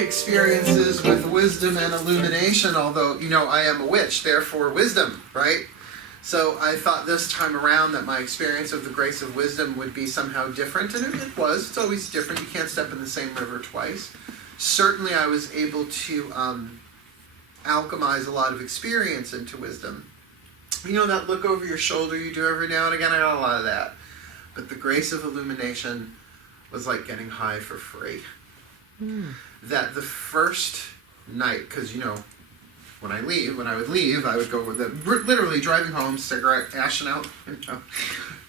Experiences with wisdom and illumination, although, you know, I am a witch, therefore wisdom, right? So I thought this time around that my experience of the grace of wisdom would be somehow different, and it was. It's always different. You can't step in the same river twice. Certainly I was able to alchemize a lot of experience into wisdom. You know that look over your shoulder you do every now and again? I got a lot of that. But the grace of illumination was like getting high for free. That the first night, because, you know, when I would leave, I would go with literally driving home, cigarette, ashing out, you know,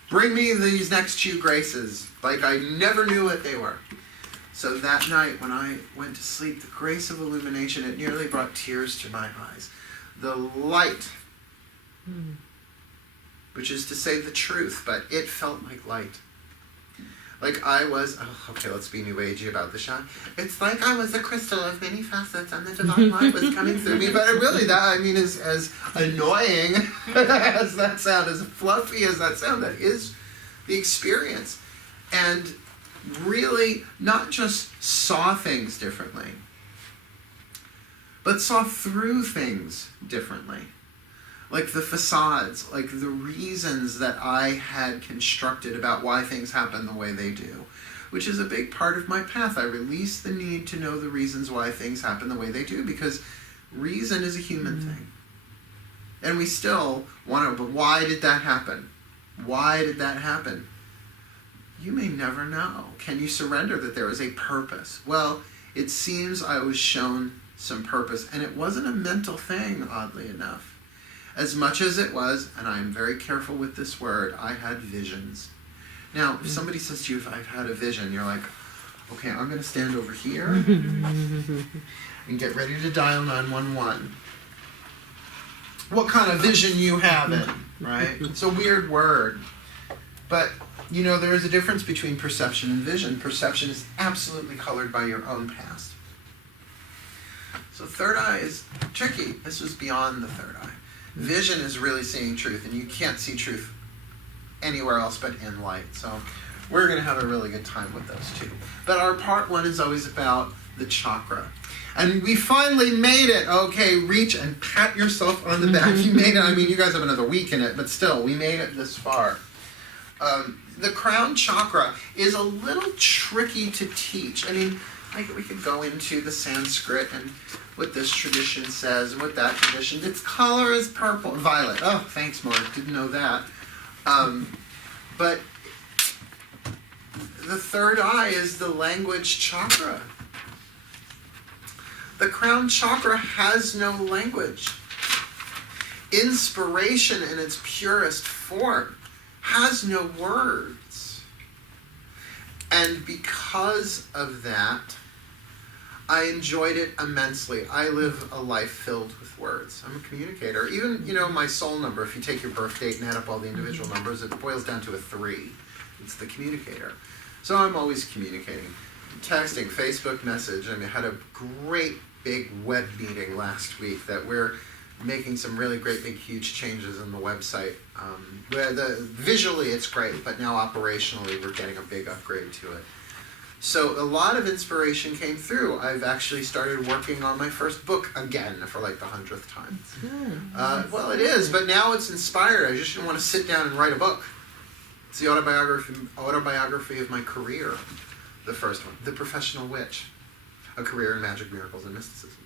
bring me these next 2 graces. Like I never knew what they were. So that night when I went to sleep, the grace of illumination, it nearly brought tears to my eyes. The light, which is to say the truth, but it felt like light. Like I was, okay, let's be new agey about the shot. It's like I was a crystal of many facets and the divine light was coming through me. But really that, I mean, is as annoying as that sound, as fluffy as that sound, that is the experience. And really not just saw things differently, but saw through things differently. Like the facades, like the reasons that I had constructed about why things happen the way they do, which is a big part of my path. I release the need to know the reasons why things happen the way they do, because reason is a human thing. And we still want to, but why did that happen? Why did that happen? You may never know. Can you surrender that there is a purpose? Well, it seems I was shown some purpose, and it wasn't a mental thing, oddly enough. As much as it was, and I'm very careful with this word, I had visions. Now, if somebody says to you, if I've had a vision, you're like, okay, I'm going to stand over here and get ready to dial 911. What kind of vision you having, right? It's a weird word. But, you know, there is a difference between perception and vision. Perception is absolutely colored by your own past. So third eye is tricky. This was beyond the third eye. Vision is really seeing truth, and you can't see truth anywhere else but in light. So we're going to have a really good time with those two. But our part 1 is always about the chakra. And we finally made it. Okay, reach and pat yourself on the back. You made it. I mean, you guys have another week in it, but still, we made it this far. The Crown Chakra is a little tricky to teach. I mean, we could go into the Sanskrit and what this tradition says and what that tradition. Its color is purple, violet. Oh, thanks, Mark. Didn't know that. But the third eye is the language chakra. The Crown Chakra has no language. Inspiration in its purest form has no words. And because of that, I enjoyed it immensely. I live a life filled with words. I'm a communicator. Even, you know, my soul number, if you take your birth date and add up all the individual numbers, it boils down to a 3. It's the communicator. So I'm always communicating. Texting, Facebook message. I mean, I had a great big web meeting last week that we're making some really great big huge changes in the website. Visually it's great, but now operationally we're getting a big upgrade to it. So a lot of inspiration came through. I've actually started working on my first book again for like the 100th time. Well, it is, but now it's inspired. I just didn't want to sit down and write a book. It's the autobiography of my career, the first one, The Professional Witch, A Career in Magic, Miracles, and Mysticism.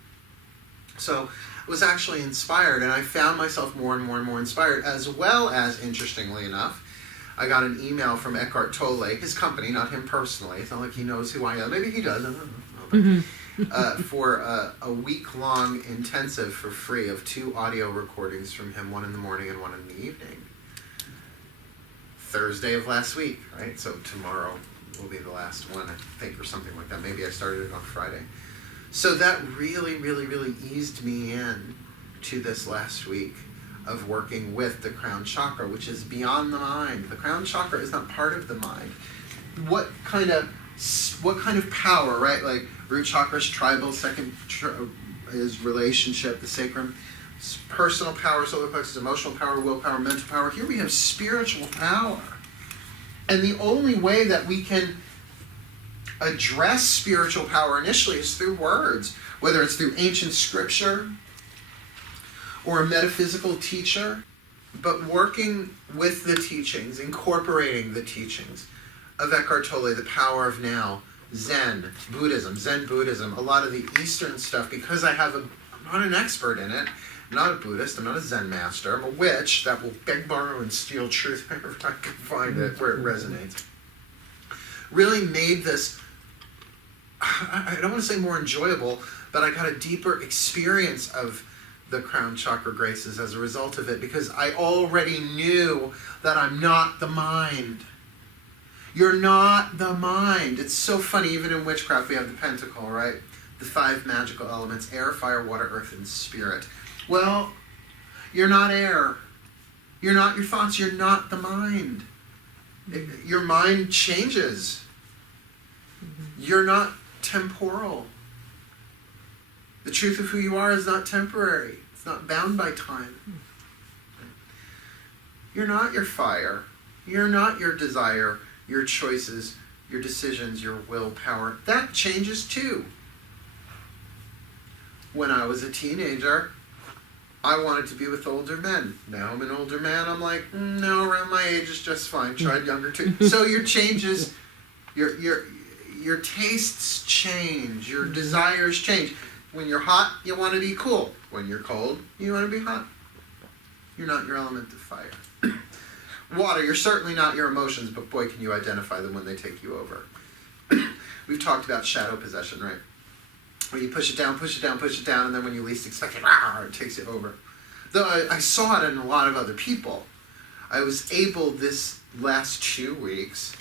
So it was actually inspired, and I found myself more and more and more inspired, as well as, interestingly enough, I got an email from Eckhart Tolle, his company, not him personally. It's not like he knows who I am. Maybe he does. I don't know. For a week-long intensive for free of 2 audio recordings from him, one in the morning and one in the evening. Thursday of last week, right? So tomorrow will be the last one, I think, or something like that. Maybe I started it on Friday. So that really, really, really eased me in to this last week. of working with the crown chakra, which is beyond the mind. The crown chakra is not part of the mind. What kind of power, right? Like root chakra is tribal, second is relationship, the sacrum, personal power, solar plexus, emotional power, willpower, mental power. Here we have spiritual power. And the only way that we can address spiritual power initially is through words, whether it's through ancient scripture or a metaphysical teacher, but working with the teachings, incorporating the teachings of Eckhart Tolle, the power of now, Zen Buddhism, a lot of the Eastern stuff, because I'm not an expert in it, I'm not a Buddhist, I'm not a Zen master, I'm a witch that will beg, borrow, and steal truth wherever I can find it, where it resonates. Really made this, I don't want to say more enjoyable, but I got a deeper experience of the crown chakra graces as a result of it, because I already knew that I'm not the mind. You're not the mind. It's so funny, even in witchcraft we have the pentacle, right? The 5 magical elements, air, fire, water, earth, and spirit. Well, you're not air. You're not your thoughts. You're not the mind. Your mind changes. You're not temporal. The truth of who you are is not temporary. It's not bound by time. You're not your fire. You're not your desire, your choices, your decisions, your willpower. That changes too. When I was a teenager, I wanted to be with older men. Now I'm an older man. I'm like, no, around my age is just fine. Tried younger too. So your changes, your tastes change. Your desires change. When you're hot, you want to be cool. When you're cold, you want to be hot. You're not your element of fire. Water, you're certainly not your emotions, but boy, can you identify them when they take you over. We've talked about shadow possession, right? Where you push it down, and then when you least expect it, it takes you over. Though I saw it in a lot of other people. I was able this last 2 weeks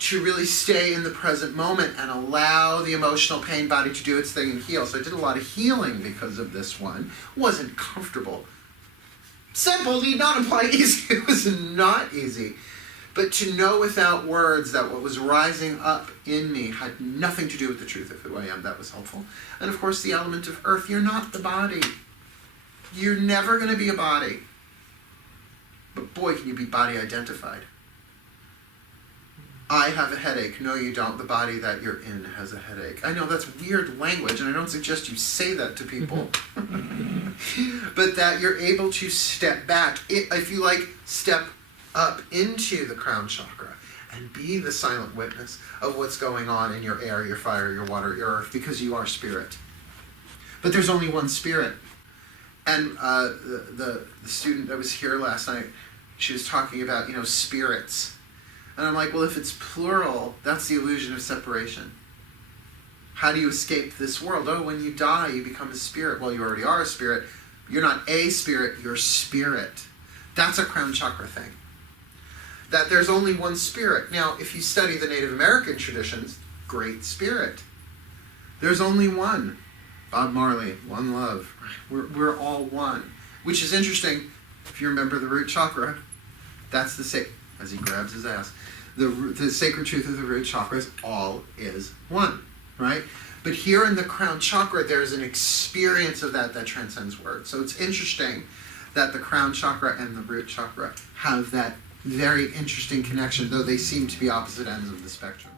to really stay in the present moment and allow the emotional pain body to do its thing and heal. So I did a lot of healing because of this one. Wasn't comfortable. Simple need not imply easy. It was not easy. But to know without words that what was rising up in me had nothing to do with the truth of who I am, that was helpful. And of course the element of earth, you're not the body. You're never going to be a body. But boy, can you be body identified. I have a headache. No, you don't. The body that you're in has a headache. I know that's weird language, and I don't suggest you say that to people. But that you're able to step back, if you like, step up into the crown chakra and be the silent witness of what's going on in your air, your fire, your water, your earth, because you are spirit. But there's only one spirit. And the student that was here last night, she was talking about, spirits. And I'm like, well, if it's plural, that's the illusion of separation. How do you escape this world? Oh, when you die, you become a spirit. Well, you already are a spirit. You're not a spirit, you're spirit. That's a crown chakra thing. That there's only one spirit. Now, if you study the Native American traditions, great spirit. There's only one. Bob Marley, one love. We're all one. Which is interesting, if you remember the root chakra, that's the as he grabs his ass. The sacred truth of the root chakra is all is one, right? But here in the crown chakra, there's an experience of that transcends words. So it's interesting that the crown chakra and the root chakra have that very interesting connection, though they seem to be opposite ends of the spectrum.